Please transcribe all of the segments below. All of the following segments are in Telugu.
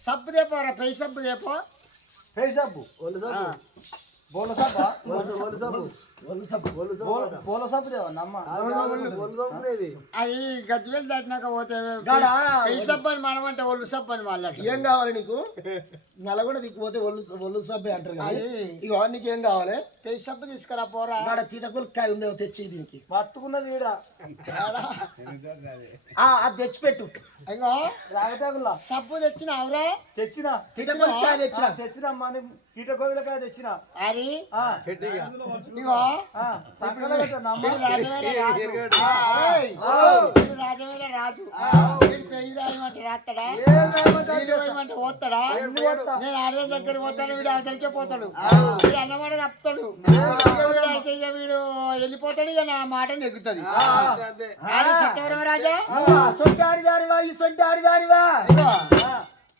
సబ్బు దేపోరా పెయి సబ్బు దేపో పెయి సబ్బు ఒళ్ళు సబ్బు బోల సబ్బా ఒళ్ళు సబ్బు బోల సబ్బు దేవా నమ్మ అది గజ్వేల్ దాటినాక పోతే పెయి సబ్బు అని మనం అంటే ఒళ్ళు సబ్బు అని వాళ్ళు ఏం కావాలి నీకు నల్గొండ దిక్కుపోతే ఒళ్ళు సబ్బే అంటారు కానీ ఇక నీకు ఏం కావాలి పెయి సబ్బు తీసుకురా పోరా ఆడ తీటకులకాయ ఉందేమో తెచ్చి దీనికి పట్టుకున్నది ఈడ అది తెచ్చిపెట్టు అయ్యో రాగటాకుల్లా సబ్బు తెచ్చినావురా తెచ్చినా తీటకులకాయ తెచ్చినా మన కీటకోవిలకాయ తెచ్చినా అది ఇగో చక్కగా రాజమైన రాజు పెయి రాయమంటే రాస్తాడా రాయమంటే పోతాడా నేను ఆడద దగ్గర పోతాను వీడు అవతలికే పోతాడు వీడు అన్నమాట తప్పుతాడు అయితే ఇక వీడు వెళ్ళిపోతాడు ఇక నా మాట నెగ్గుతుంది సత్యవరం రాజా సొంటి ఆడిదారివా ఈ సొంటి ఆడిదారివా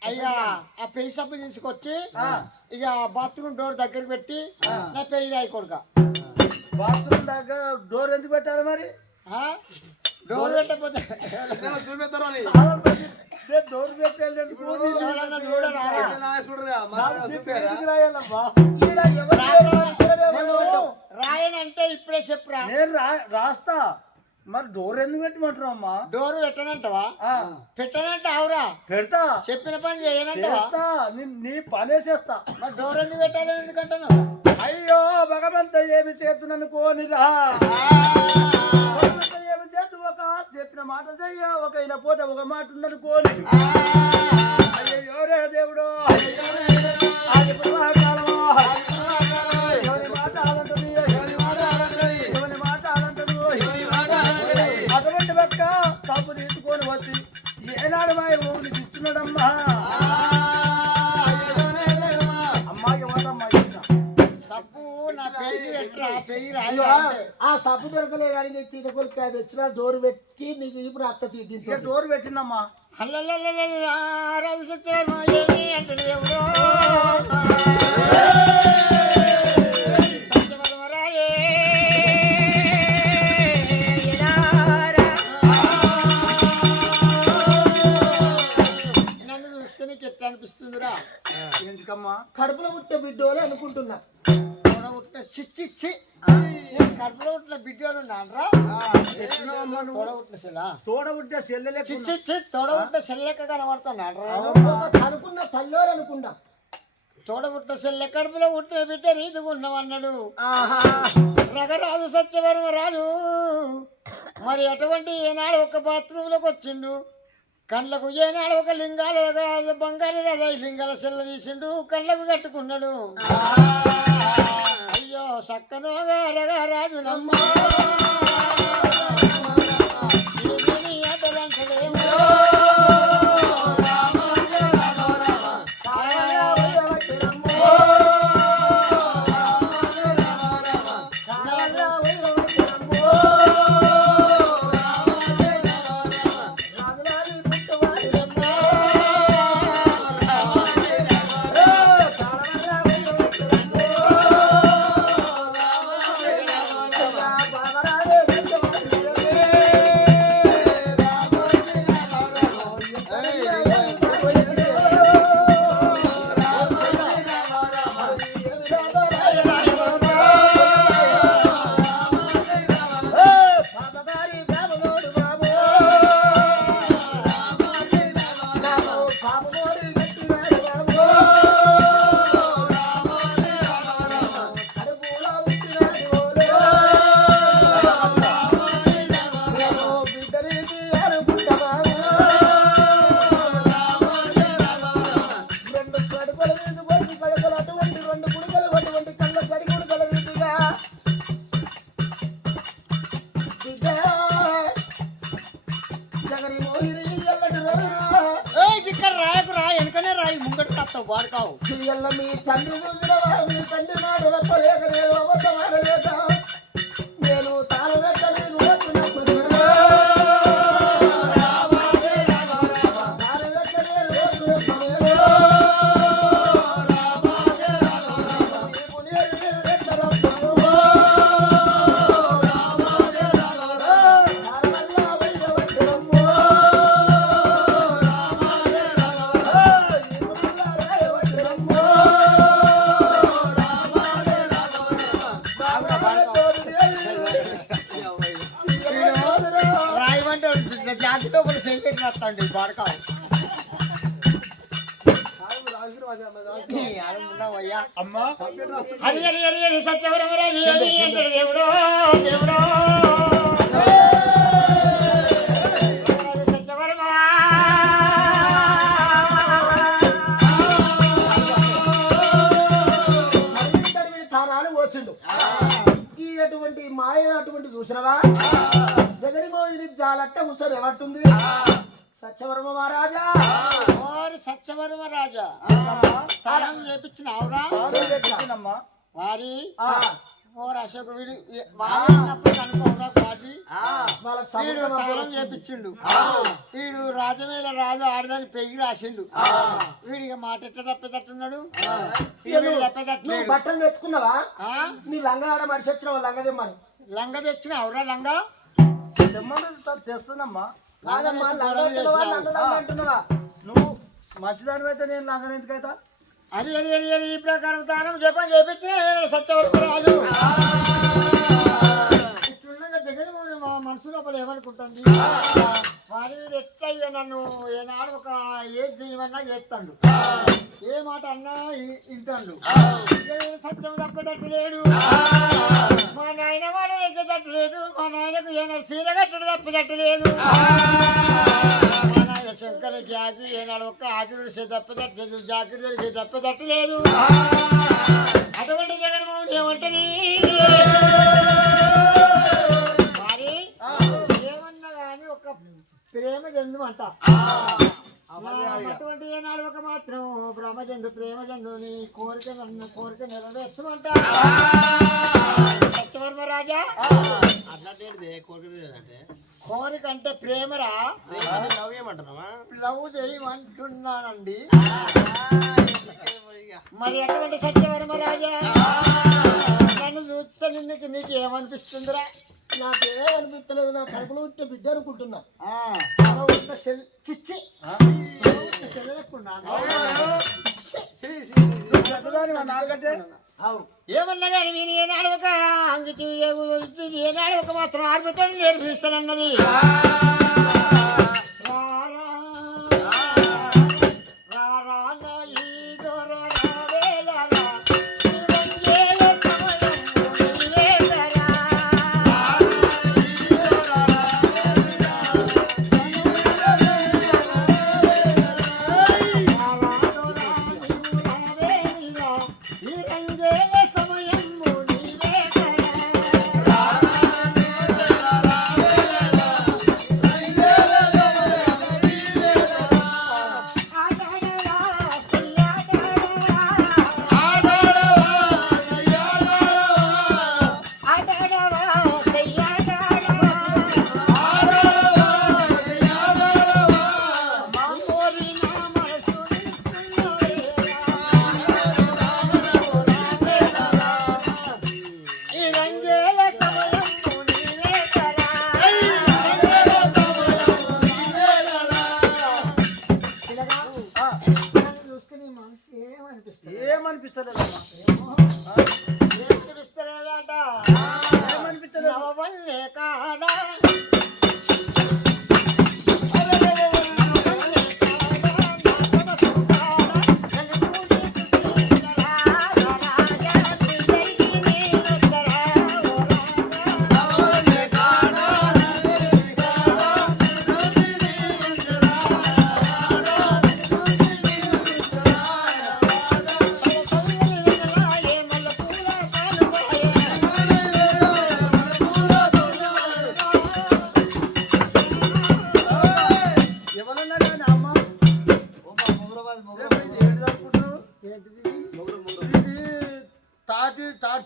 అయ్యా ఆ పెయి సబ్బు తీసుకొచ్చి ఇక బాత్రూమ్ డోర్ దగ్గర పెట్టి నా పెయి రాయి కొడుక బాత్రూమ్ దగ్గర డోర్ ఎందుకు పెట్టాలి మరి డోర్ పెట్టకపోతే డోర్ పెట్టాలి రాయనంటే ఇప్పుడే చెప్పురా నేను రాస్తా మరి డోర్ ఎందుకు పెట్టమంటారు అమ్మా డోర్ పెట్టనంటవా పెట్టనంటే అవురా పెడతా చెప్పిన పని చేయనంటవా నీ పనే చేస్తా మరి డోర్ ఎందుకు పెట్టాలి ఎందుకంటాను అయ్యో భగవంత ఏమి చేస్తున్నాను కోనిరా ఏమి చేస్తూ ఒక చెప్పిన మాట చెయ్య ఒక అయినా పోతే ఒక మాట ఉందని కోని అయ్యో రే దేవుడు అటువంటి పక్క తప్పు తీసుకొని వచ్చి ఏనాడు మా ఊరిని ఇస్తున్నాడమ్మా ఆ సబ్బు దొరకలే కానీ నీకు తీటకొలికాయ తెచ్చిన డోర్ పెట్టి నీకు ఇప్పుడు అత్త తీసి డోర్ పెట్టిందమ్మా రాజు సత్యవర్మ ఏమి అంటే ఎవరో సత్యవర్మ రాయే నన్ను చూస్తే నీకు ఎట్లా అనిపిస్తుందిరా ఎందుకమ్మా కడుపులో పుట్టే బిడ్డోలు అనుకుంటున్నా కడుపులో పుట్టిన బిడ్డలు తోడబుట్టే చెల్లెలే తోడబుట్టిన సెల్లెక్క కనబడుతున్నాడు అనుకున్న తల్లోరు అనుకున్నా తోడబుట్టిన సెల్లె కడుపులో పుట్టిన బిడ్డ రీతిగున్నామన్నాడు రగరాజు సత్యవర్మ రాజు మరి అటువంటి ఏనాడు ఒక బాత్రూమ్ లోకి వచ్చిండు కళ్ళకు ఏనాడు ఒక లింగాలు బంగారు రథ లింగాల సెల్ల తీసిండు కళ్ళకు కట్టుకున్నాడు అయ్యో సక్కనోగా రగరాజు నమ్మ వాడుకావు మీ తండ్రి మీ తండ్రి మాట వాడలేక నేను తాళగట్టలేదు తండ్రి బాడకావు అమ్మా హరి హరి హరి హరి సత్యవరమరాజు అంటాడు దేవుడో దేవుడో సత్యవరమ తానాలు పోసిండు ఈ అటువంటి మాయ అటువంటి చూసినవా జగన్మోహిని జాలట్ట ఉసరు ఎవట్టుంది సత్యవర్మ మహారాజా వారి సత్యవర్మ రాజా తానం చేపించిన ఆవురా అమ్మా వారి ఓరు అశోక్ వీడు వాడినప్పుడు కనుకోరా కాజీ వాళ్ళ వీడు తానం చేపించిండు వీడు రాజమేళ రాజు ఆడదాని పెరిగి రాసిండు వీడిగా మాట ఎట్లా తప్పేటట్టున్నాడు వీడు తప్పేటట్లు నువ్వు బట్టలు తెచ్చుకున్నావా నీ లంగా ఆడ మనిషి వచ్చిన లంగా తెమ్మని లంగ తెచ్చిన అవురా లంగా చేస్తానమ్మా అంటున్నావా నువ్వు మంచిదాని అయితే నేను లంగన ఎందుకైతా అది అది అది అది ఈ ప్రకారం తానం జపం చేపించిన సత్యవరకు రాజు ఇట్లుండగా జగన్మోహన్ మా మనసు లోపల ఏమనుకుంటుంది వారి ఎట్లా ఇక నన్ను ఏనాడు ఒక ఏది చేయమన్నా చేస్తాడు ఏ మాట అన్నా వింటాడు సత్యం తప్పేటట్టు లేడు మా నాయన వాడు ఎగ్గేటట్టు లేడు మా నాయనకు ఏనాడు సీర కట్టడు తప్పేటట్టు లేదు మా నాయన శంకరుడికి ఆకి ఏనాడు ఒక్క ఆకిరుడు తప్పేటట్టు లేదు జాకెట్ దొరికి తప్పేటట్టు లేదు అటువంటి జగన్మోహన్ ఏమంటది మరి ఏమన్నా కానీ ఒక ప్రేమ జందు అంట అటువంటి ఏనాడు ఒక మాత్రం బ్రహ్మజందు ప్రేమజందుని కోరిక నన్ను కోరిక నెరవేర్చమంట సత్యవర్మ రాజా కోరిక అంటే ప్రేమరా లవ్ చేయమంటున్నానండి మరి అటువంటి సత్యవర్మ రాజా నన్ను చూస్తే నీకు ఏమనిపిస్తుందిరా నాకేమనిపిస్తలేదు నా కడుపులో ఉంటే బిడ్డ అనుకుంటున్నా చిచ్చి ఏమన్నా కానీ మీరు ఏనాడు ఒక అంగిటి ఏనాడు ఒక మాత్రం ఆర్పితో నేర్పిస్తానన్నది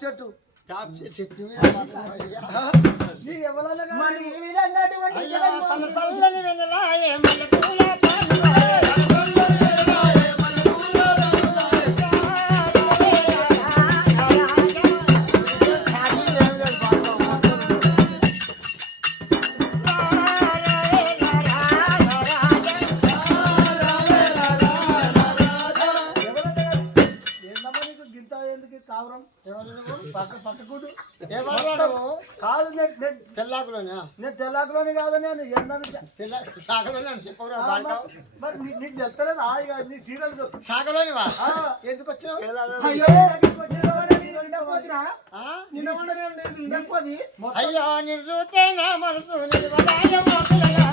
చెట్టు చెట్టు కాపురం ఎవరు నువ్వు? పక్కకుడు ఎవరు నువ్వు? కాదు తెల్లాకులోనా? నేను తెల్లాకులోని కాదు నేను తెల్ల శాఖలోనే అని చెప్పవురా బాడకావు. మరి నీకు తెలుస్తలేదు హాయిగా నీ సీరియల్ శాఖలోనివా? ఎందుకు వచ్చినావు? అయ్యో నేను చూస్తే నా మనసు నిలవదాయ మోసలగా.